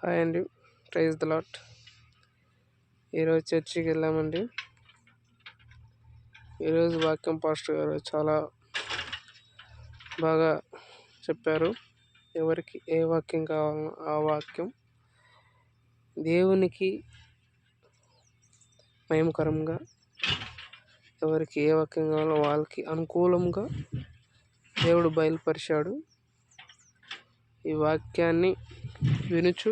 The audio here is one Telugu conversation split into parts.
హాయ్ అండి, ప్రైజ్ ద లాట్. ఈరోజు చర్చికి వెళ్ళామండి. ఈరోజు వాక్యం పాస్టర్ గారు చాలా బాగా చెప్పారు. ఎవరికి ఏ వాక్యం కావాలో ఆ వాక్యం దేవునికి మహిమకరంగా, ఎవరికి ఏ వాక్యం కావాలో వాళ్ళకి అనుకూలంగా దేవుడు బయలుపరిచాడు. ఈ వాక్యాన్ని వినుచు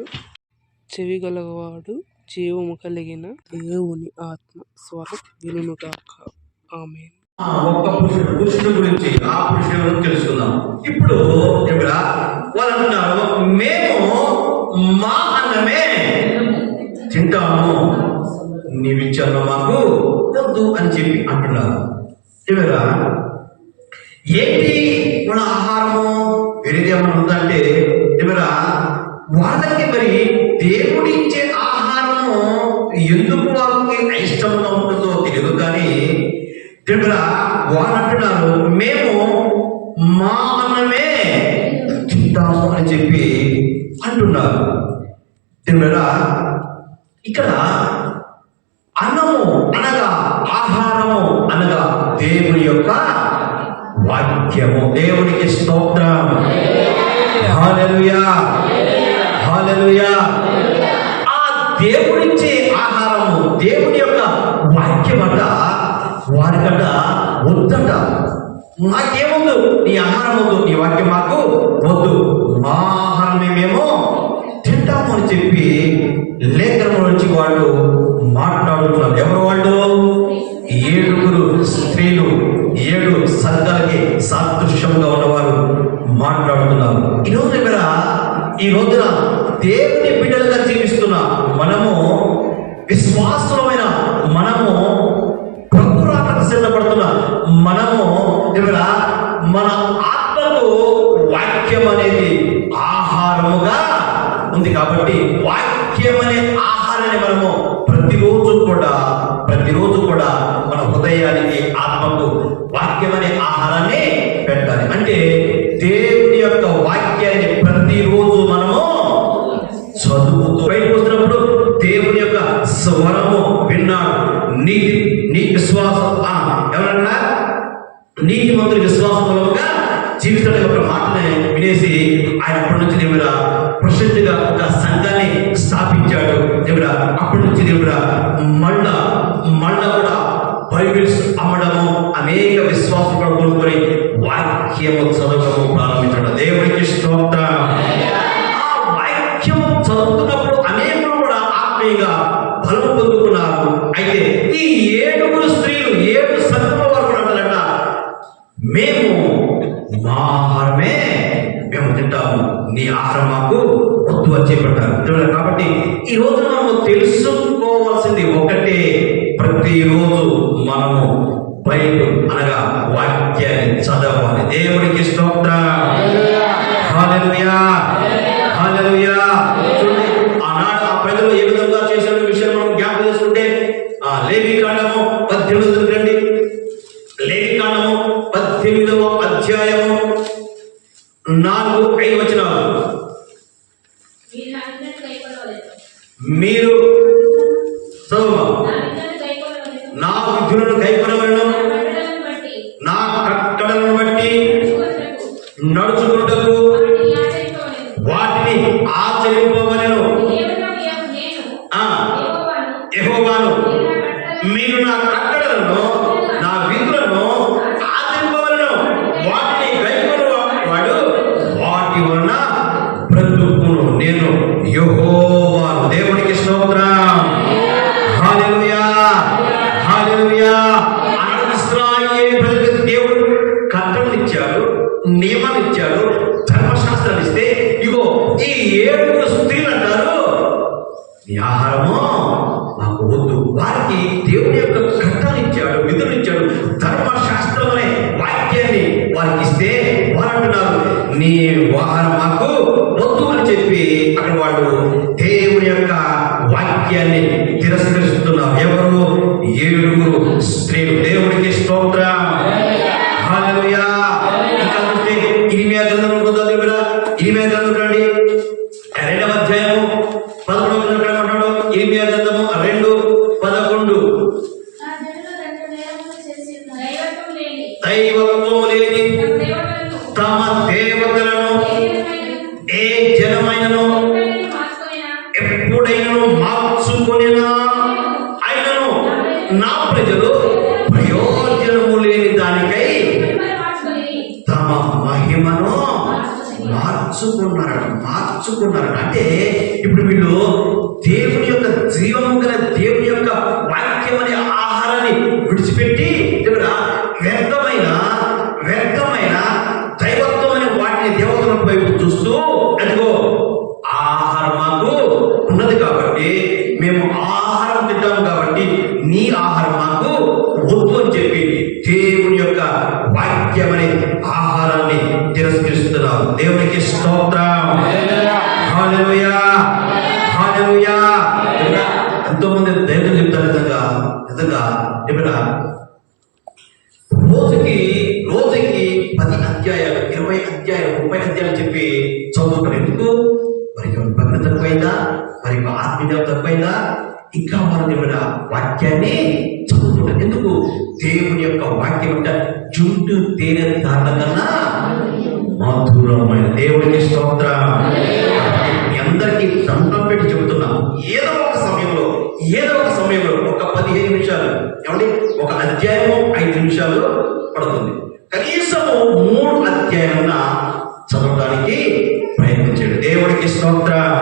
చెవిగలవాడు జీవము కలిగిన దేవుని ఆత్మ స్వరం వినుగాక. ఆమేన్. ఒక్క పురుషుడు గురించి ఆ పురుషుడు తెలుసుకుందాం. ఇప్పుడు వాళ్ళు అంటున్నారు, మేము మా అన్నమే తింటాము, నీవిచ్చాను మాకు వద్దు అని చెప్పి అంటున్నారు. ఇవరా ఏంటి మన ఆహారము వేరేది ఏమన్నా ఉందంటే ఇవరా వాళ్ళకి మరి దేవుడిచ్చే ఆహారము ఎందుకు వాళ్ళకి ఇష్టంగా ఉంటుందో తెలియదు. కానీ దేవుడా వాళ్ళు అంటున్నారు, మేము మా అన్నమే తింటాము అని చెప్పి అంటున్నారు. దేవుడా ఇక్కడ అన్నము అనగా ఆహారము అనగా దేవుని యొక్క వాక్యము. దేవునికి స్తోత్రం. హల్లెలూయా, హల్లెలూయా. ఆ దేవుడిచ్చే ఆహారము దేవుని యొక్క వాక్యమట వారికట వద్దట. మాకేముందు నీ ఆహారం వద్దు, నీ వాక్యం మాకు వద్దు, మా ఆహారమే మేము తింటాము అని చెప్పి లేఖనం నుంచి వాళ్ళు మాట్లాడుతున్నారు. ఎవరు వాళ్ళు? 7 స్త్రీలు, 7 సంఘాలకి సాదృశ్యంగా ఉన్నవారు మాట్లాడుతున్నారు. ఈ రోజున దేవుని బిడ్డలుగా జీవిస్తున్న మనము, విశ్వాసమైన మనము, ప్రభురాటకు సిద్ధపడుతున్న మనము మన ఆత్మకు వాక్యం అనేది ఆహారముగా ఉంది. కాబట్టి వాక్యం అనే ఆహారాన్ని మనము ప్రతిరోజు కూడా మన హృదయానికి, ఆత్మకు వాక్యం అనే ఆహారాన్ని పెట్టాలి. అంటే దేవుని యొక్క వాక్యాన్ని ప్రతిరోజు మనము చదువుతూ బయటకు వస్తున్నప్పుడు దేవుని యొక్క స్వరము విన్నాడు. నీ విశ్వాసం ఎవరన్నా నీతి మంత్రుల విశ్వాసముగా జీవితంలో యొక్క మాటని వినేసి ఆయన అప్పటి నుంచి దేవుడా ప్రసిద్ధిగా ఒక సంఘాన్ని స్థాపించాడు. దేవుడా అప్పటి నుంచి దేవుడా మళ్ళా కూడా బైబిల్స్ అమ్మడము, అనేక విశ్వాసం కూడా కొనుక్కొని వాక్యము చదవడము ప్రారంభించడం. దేవుడికి స్తోత్రం. ఆ వాక్యము చదువుతున్నప్పుడు అనేకులు కూడా ఆత్మీయంగా బలం పొందుకున్నారు. అయితే ఈ 7 స్త్రీలు 7 సంఘముల వారు కూడా అంటారట, మేము మా ఆహారమే మేము తింటాము, నీ ఆహారం మాకు వద్దు అని చెప్పారు. కాబట్టి ఈ రోజు మనము తెలుసుకోవాల్సింది ఒకటే, ప్రతిరోజు మనము బైబిల్ అనగా వాక్యాన్ని చదవాలి. దేవుడికి స్తోత్రం. హల్లెలూయా, హల్లెలూయా. చూడండి, ఆనాడు ఆ ప్రజలు ఏ విధంగా చేసిన విషయం మనం జ్ఞాపకం చేసుకుంటే లేవీకాండము 18 రండి. లేవీకాండము 18వ అధ్యాయము 4-5 వచనాలు. మీరు నా విధులను కైకొనవలెను, నా కట్టడలను బట్టి నడుచుకుంటూ వాటిని ఆచరింపవలెను. యెహోవాను, మీరు నా కట్టడలను, నా విధులను ఆచరింపవలెను. వాటిని కైకొనువాడు వాటి వలన బ్రతుకును. నేను యెహోవాను. దేవునికి స్తోత్రం. హల్లెలూయా, హల్లెలూయా. ఇశ్రాయేలు ప్రజలకు దేవుడు కట్టడలు ఇచ్చాడు, నియమాలు ఇచ్చాడు, ధర్మశాస్త్రాలు ఇస్తే ఇగో ఈ 7 స్త్రీలు అంటారు, ఈ ఆహారము మాకు వద్దు. వారికి దేవుని యొక్క కట్టలు ఇచ్చాడు, విధులు ఇచ్చాడు, ధర్మశాస్త్రం అనే వాక్యాన్ని వారికి ఇస్తే వారు అంటున్నారు, నీ ఆహారం మాకు వద్దు అని చెప్పి అక్కడ వాళ్ళు దేవుని యొక్క వాక్యాన్ని తిరస్కరిస్తున్నారు. ఎవరు? 7 స్త్రీలు. దేవుడికి స్తోత్రం. హల్లెలూయా. ఇంకా చూస్తే ఇర్మియా గ్రంథం రండి. 2వ అధ్యాయము ఇర్మియా గ్రంథము 2:11 దైవత్వం లేని తమ దేవతలను ఏ జనమైనను ఎప్పుడైనను మార్చుకొనినా అయినను నా ప్రజలు ప్రయోజనము లేని దానికై తమ మహిమను మార్చుకున్నారట. అంటే ఇప్పుడు వీళ్ళు దేవుని యొక్క జీవము గల దేవుని యొక్క వాక్యం అనే ఆహారాన్ని విడిచిపెట్టి వ్యర్థమైన దైవత్వం అనే వాటిని దేవతల వైపు చూస్తూ అదిగో ఆహారం మాకు ఉన్నది కాబట్టి మేము ఆహారం తింటాము కాబట్టి నీ ఆహారం మాకు వద్దు అని చెప్పి దేవుని యొక్క వాక్యం అనే ఆహారాన్ని తిరస్కరిస్తున్నారు. దేవునికి స్తోత్రం. హల్లెలూయా, హల్లెలూయా. ఎంతో మంది దేవుడు చెప్తారు నిజంగా నిజంగా రోజుకి 10 అధ్యాయాలు 20 అధ్యాయాలు 30 అధ్యాయాలు చెప్పి చదువుతారు. ఎందుకు? వారికి భక్తి తక్కువైందా, వారికి ఆత్మీయ తక్కువైందా, ఇంకా వారు ఏమైనా వాక్యాన్ని చదువుతుంటారు. ఎందుకు? దేవుని యొక్క వాక్యం అంటే చుట్టూ తేనె దారుల కన్నా మధురమైన. దేవుడికి స్తోత్రం. మీ అందరికీ దండం పెట్టి చెబుతున్నాం, ఏదో ఒక సమయంలో ఒక 15 నిమిషాలు, ఏమండి, ఒక అధ్యాయము 5 నిమిషాలు పడుతుంది. కనీసము 3 అధ్యాయాలన్న చదవడానికి ప్రయత్నించండి. దేవుడికి స్తోత్రం.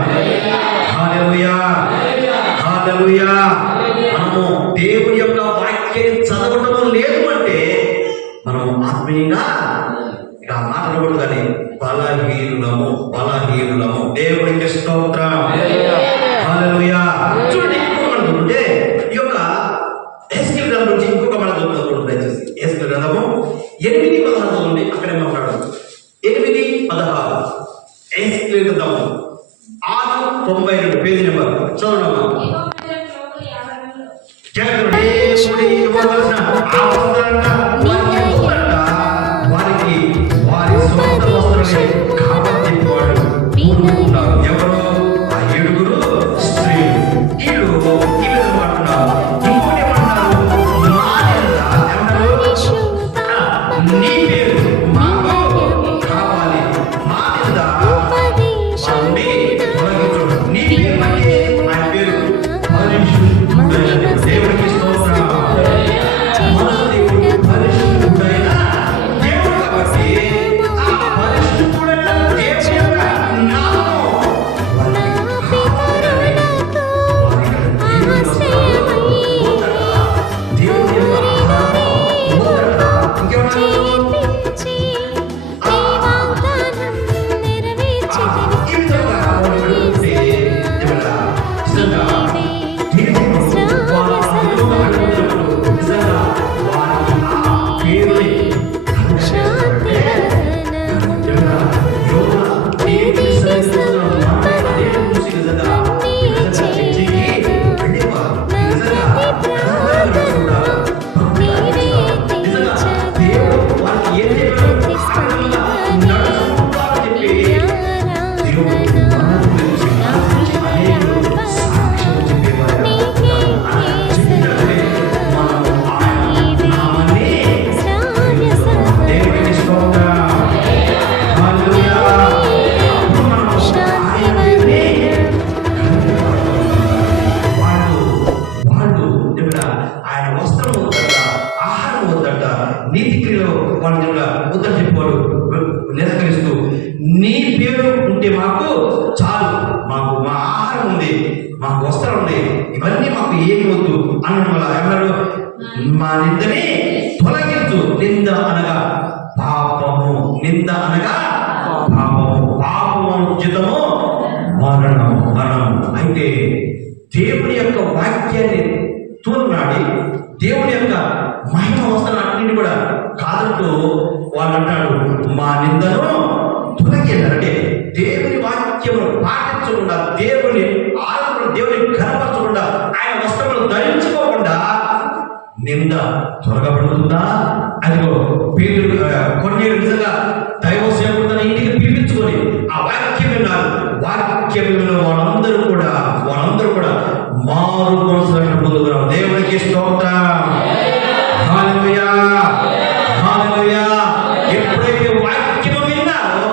హల్లెలూయా, హల్లెలూయా. మనము దేవుని యొక్క వాక్యాన్ని చదవటం లేదు అంటే మనం ఆత్మీయంగా ఇక మాట్లాడకూడదు కానీ బలహీనులము. దేవుడికి స్తోత్రం. హల్లెలూయా. చూడండి, ఇంకొకటి ఈ యొక్క ఎస్కేల్ గ్రంథం నుంచి ఇంకొక మాట చదువుతుంది దయచేసి. ఎస్కేల్ గ్రంథము 8:16 చదవండి. అక్కడే మాట్లాడు. 8:16 ఎస్కేల్ గ్రంథము 6:92 పేజీ నెంబర్ చదవడమ్మా. వారికి వారి సొంత వస్త్రాలే కాపాడువాడు ఎవరు? ఆ 7 స్త్రీలు. వీళ్ళు ఈ విధంగా అంటున్నారు. ఇంకోటి ఏమంటున్నారు? నీ పేరు మాకు కావాలి, మా మీద నుండి తొలగించు. నీ పేరు అంటే నా పేరు పరిశుద్ధుడైన దేవుడికి స్తోత్రం. మన దేవుడు పరిశుద్ధుడైన దేవుడు కాబట్టి ఆ పరిశుద్ధుడైన దేవుని యొక్క నామము దేవుని యొక్క నిరకరిస్తూ నీ పేరు ఉంటే మాకు చాలు, మాకు మా ఆహారం ఉంది, మాకు వస్త్రం ఉంది, ఇవన్నీ మాకు ఏమి వద్దు అన్నడం వల్ల ఏమన్నాడు? మా నిందని తొలగించు. నింద అనగా పాపము, నింద అనగా పాపము ఉచితము మరణము. అయితే దేవుని యొక్క వాక్యాన్ని తూర్నాడి దేవుని యొక్క మహిమ వస్త్రాలన్నింటినీ కూడా కాదంటూ వాళ్ళు అంటాడు, మా నిందను తొలగించారంటే దేవుని వాక్యమును పాటించకుండా, దేవుని ఆలోచన దేవుని కనపరచకుండా, ఆయన వస్త్రములు ధరించుకోకుండా నింద తొలగబడుతుందా? అదిగో పేరు కొన్ని నిజంగా దైవ సేవకుడు తన ఇంటికి పిలిపించుకొని ఆ వాక్యం విన్నారు. వాక్యం విన్న వాళ్ళందరూ కూడా మారు మనసు రక్షణ పొందుకున్నాం. దేవునికి స్తోత్రం. హల్లెలూయా, హల్లెలూయా. ఎప్పుడైతే వాక్యం విన్నారో,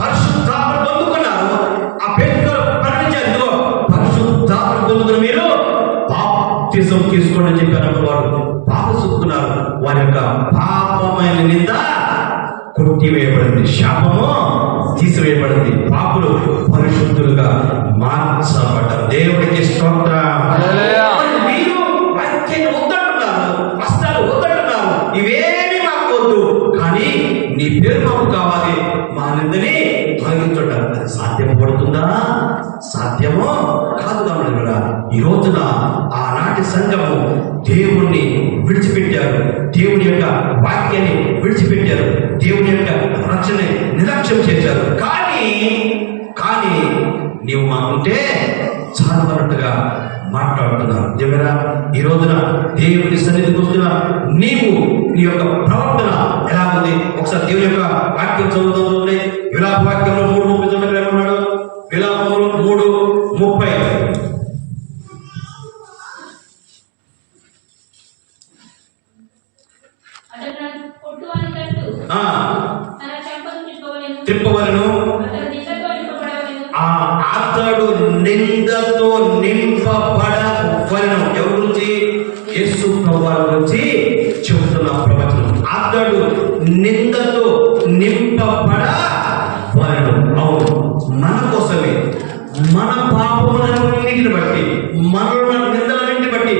పరిశుద్ధాత్మ పొందుకున్నారో, ఆ పేతురు ప్రకటించారు, పరిశుద్ధాత్మ పొందుకుని మీరు బాప్తిజం తీసుకోండి అని చెప్పారు. వారు బాప్తిస్తున్నారు. వారి యొక్క పాపమైన నింద కొట్టివేయబడింది, శాపము తీసివేయబడింది, పాపులు పరిశుద్ధులుగా మార్చబడ్డారు. దేవుడికి స్తోత్రం. మీరు వాక్యాన్ని వద్దంటున్నారు, వస్త్రాలు వద్దంటున్నారు, ఇవేమి మాకు వద్దు, కానీ నీ పేరు మాకు కావాలి, మా నిందని తొలగించుంటారు. అది సాధ్యపడుతుందా? సాధ్యమో కాదు. కావున ఈ రోజున ఆనాటి సంఘము దేవుణ్ణి విడిచిపెట్టారు, దేవుని యొక్క వాక్యాన్ని విడిచిపెట్టారు, దేవుని యొక్క రక్షణ నిర్లక్ష్యం చేశారు. కానీ నీవు మాకుంటే చాలన్నట్టుగా మాట్లాడుతున్నావు. దేవుడా, ఈ రోజున దేవుని సన్నిధికి వస్తున్నా, నీవు నీ యొక్క ప్రవర్తన ఎలా ఉంది? ఒకసారి దేవుని యొక్క వాక్యం చదువుతుంది. విలాప వాక్యంలో 3:30 ఏమన్నాడు? విలాపములు 3:30. తిప్పవలను, అతడు నిందతో నింపబడవలను. ఎవరి గురించి? యేసు ప్రభువారి గురించి చెబుతున్న ప్రవచనం. అతడు నిందతో నింపబడవలను. అవును, మన కోసమే, మన పాపములన్నిటిని బట్టి, మనలో నిందలన్నింటిని బట్టి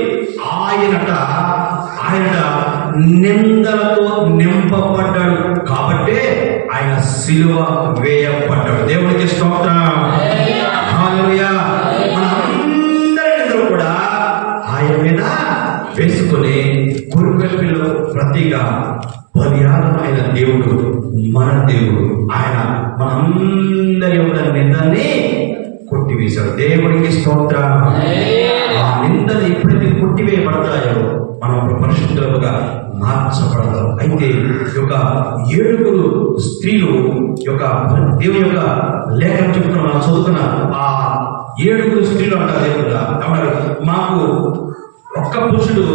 ఆయన నిందలతో నింపబడ్డాడు. కాబట్టి ఆయన సిలువ వేయబడ్డాడు. దేవునికి స్తోత్రం. హల్లెలూయా. మనందరి నిందలు కూడా ఆయన మీద వేసుకుని గొర్రెపిల్లకు ప్రతిగా బలియాగమైన దేవుడు మన దేవుడు. ఆయన మనందరి యొక్క నిందల్ని కొట్టివేశాడు. దేవునికి స్తోత్రం. ఆ నిందలు ఎప్పుడైతే కొట్టివేయబడతాయో మనం పరిశుద్ధులుగా మార్చబడతాం. అయితే ఈ యొక్క 7 స్త్రీలు యొక్క దేవుని యొక్క లేఖనం చెప్తున్న మనం చదువుకున్న ఆ 7 స్త్రీలు అంటారు. దేవుడుగా అన్నారు, మాకు ఒక్క పురుషుడు,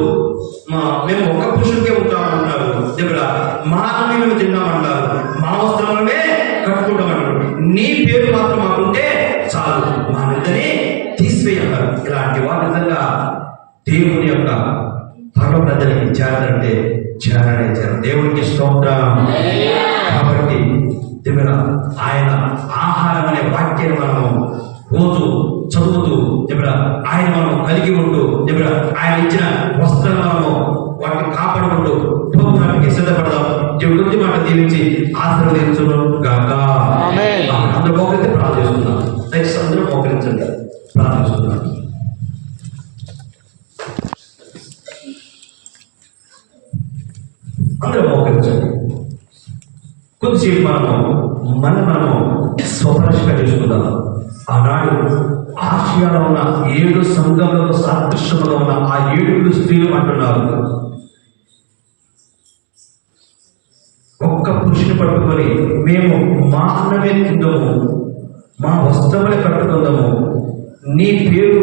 మేము ఒక్క పురుషుడికే ఉంటామంటున్నారు. దేవుడా, మా మేము తిన్నామంటారు, మా వస్త్రాలనే కట్టుకుంటామంటారు, నీ పేరు మాత్రం మాకుంటే చాలు, మా నిందని తీసివేయాలి. ఇలాంటి వారి విధంగా దేవుని యొక్క పర్వ ప్రజలకి చేరాలంటే చేరాడు. దేవుడికి స్తోత్రం. కాబట్టి దేవుడా, ఆయన ఆహారం అనే వాక్యాన్ని మనము రోజు చదువుతూ, దేవుడా, ఆయన మనం కలిగి ఉంటూ, దేవుడా, ఆయన ఇచ్చిన వస్త్రాలు మనము వాటిని కాపాడుకుంటూ ప్రోగ్రాంకి సిద్ధపడదాం. దేవుడి మాట దీవించి ఆశీర్వదించును గాక. అందరూ మోకరించి ప్రార్థిస్తున్నాం. నెక్స్ట్ అందరూ మోకరించండి, ప్రార్థిస్తున్నాం. అందరూ మోకరించండి. కొద్దిసేపు మనము స్వపరిష్కారం చేసుకుందాం. ఆనాడు ఆసియాలో ఉన్న 7 సంఘాలకు సాదృశ్యముగా ఉన్న ఆ 7 స్త్రీలు అంటున్నారు, ఒక్క పురుషుని పట్టుకొని మేము మా అన్నమే తిందాము, మా వస్త్రములే కట్టుకుందాము, నీ పేరు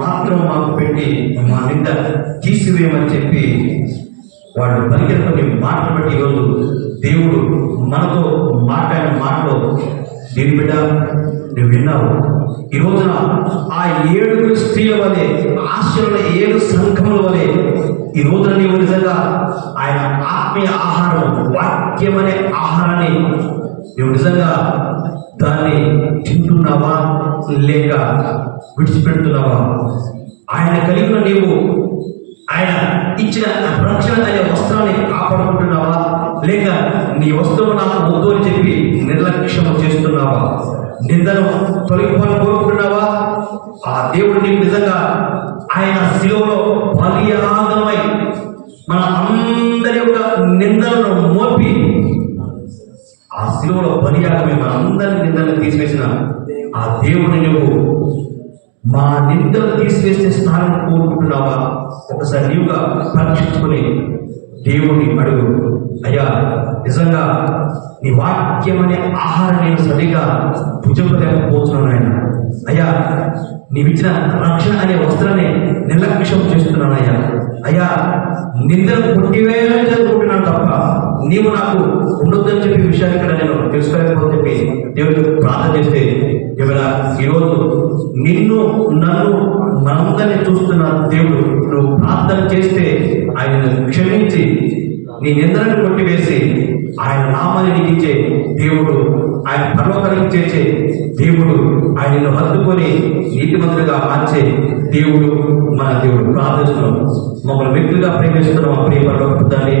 మాత్రం మాకు పెట్టి మా నింద తీసివేయమని చెప్పి వాళ్ళు పలికిన మాటలు బట్టి ఈరోజు దేవుడు మనతో మాట్లాడిన మాటలో, దీని బిడ్డ నువ్వు విన్నావు. ఈ రోజున ఆ 7 స్త్రీల వలె, ఆశల 7 సంఘముల వలె ఈ రోజున నీవు నిజంగా ఆయన ఆత్మీయ ఆహారం, వాక్యం అనే ఆహారాన్ని నువ్వు నిజంగా దాన్ని తింటున్నావా లేక విడిచిపెడుతున్నావా? ఆయన కలిగిన నీవు ఆయన ఇచ్చిన రక్షణ అనే వస్త్రాన్ని కాపాడుకుంటున్నావా లేక నీ వస్తువు నాకు వద్దు అని చెప్పి నిర్లక్ష్యం చేస్తున్నావా? నిందను తొలగిపోవాలని కోరుకుంటున్నావా? ఆ దేవుడు నీకు నిజంగా ఆయన శిలువలో బలియాగమై మన అందరి యొక్క నిందలను మోపి, ఆ శిలువలో బలియాగమై మన అందరి నిందలను తీసివేసిన ఆ దేవుడిని నువ్వు మా నిందలు తీసివేసే స్థానం కోరుకుంటున్నావా? ఒకసారి నీవుగా పరీక్షించుకుని దేవుడిని అడుగు. అయ్యా నిజంగా నీ వాక్యం అనే ఆహారం నేను సరిగా భుజపలేకపోతున్నాను ఆయన. అయ్యా నీవిచ్చిన రక్షణ అనే వస్త్రాన్ని నిర్లక్ష్యం చేస్తున్నాను అయ్యా. అయ్యా నిందను కొట్టివేయాలని చదువుకుంటున్నాను తప్ప నీవు నాకు ఉండొద్దని చెప్పి విషయాన్ని ఇక్కడ నేను తెలుసుకోలేకపోతే చెప్పి దేవుడికి ప్రార్థన చేస్తే ఎవరా ఈరోజు నిన్ను నన్ను మనందరినీ చూస్తున్న దేవుడు నువ్వు ప్రార్థన చేస్తే ఆయనను క్షమించి నీ నిందలను కొట్టివేసి ఆయన నామాన్ని నీకు ఇచ్చే దేవుడు, ఆయన పర్వకానికి చేర్చే దేవుడు, ఆయనను హత్తుకొని నీతిమంతులుగా మార్చే దేవుడు మన దేవుడు. ప్రార్థిస్తున్నాం, మమ్మల్ని వ్యక్తిగా ప్రేమిస్తున్నాం. ఆ ప్రియ పరలోకపుత్రుని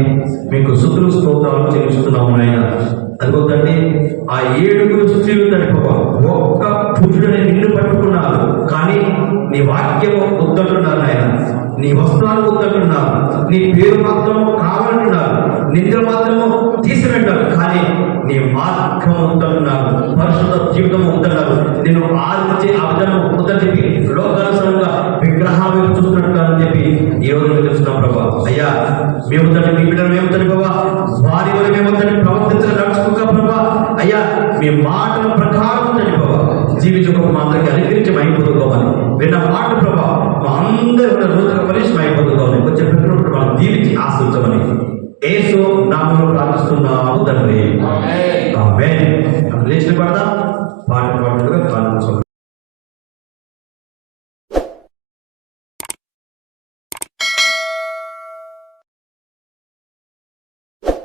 మీకు స్తుతులు స్తోత్రాలు చెల్లిస్తున్నాము ఆయన. అదిగోదండి ఆ 7 స్త్రీలు తడిపోవా ఒక్క పురుషుడిని నిన్ను పట్టుకున్నారు, కానీ నీ వాక్యము వద్దంటున్నారు ఆయన. నీ వస్త్రాలు వద్దంటున్నారు, నీ పేరు మాత్రము కావాలంటున్నారు, నిద్ర మాత్రము తీసిపెట్టారు, కానీ నీ మార్గం వద్దంటున్నారు, పరిశుద్ధ జీవితం వద్దన్నారు, నేను ఆలోచించే ఆ విధము వద్దని చెప్పి లోకానుసారంగా విగ్రహాలు చూస్తున్నట్టు అని చెప్పి ఈ రోజు తెలుస్తున్నాం ప్రభా. అయ్యా మేము తండ్రి మీ బిడ్డలు మేము తండ్రి ప్రభా వారి వల్ల మేము తండ్రి ప్రవర్తించడం నడుచుకోక ప్రభా. అయ్యా మీ మాటల ప్రకారం తండ్రి ప్రభా జీవించక మా అందరికీ అనుగ్రహించి అయిపోతుందామని విన్న మాట ప్రభా మా అందరూ నూతన పరిశ్రమ అయిపోతుందామని కొంచెం పెట్టినప్పుడు మనం దీవించి ఆశించమని యేసు నామములో ప్రార్థిస్తున్నాము తండ్రి. ఆమేన్. లేచిన పాట పాడుతుగా ప్రార్థించాం.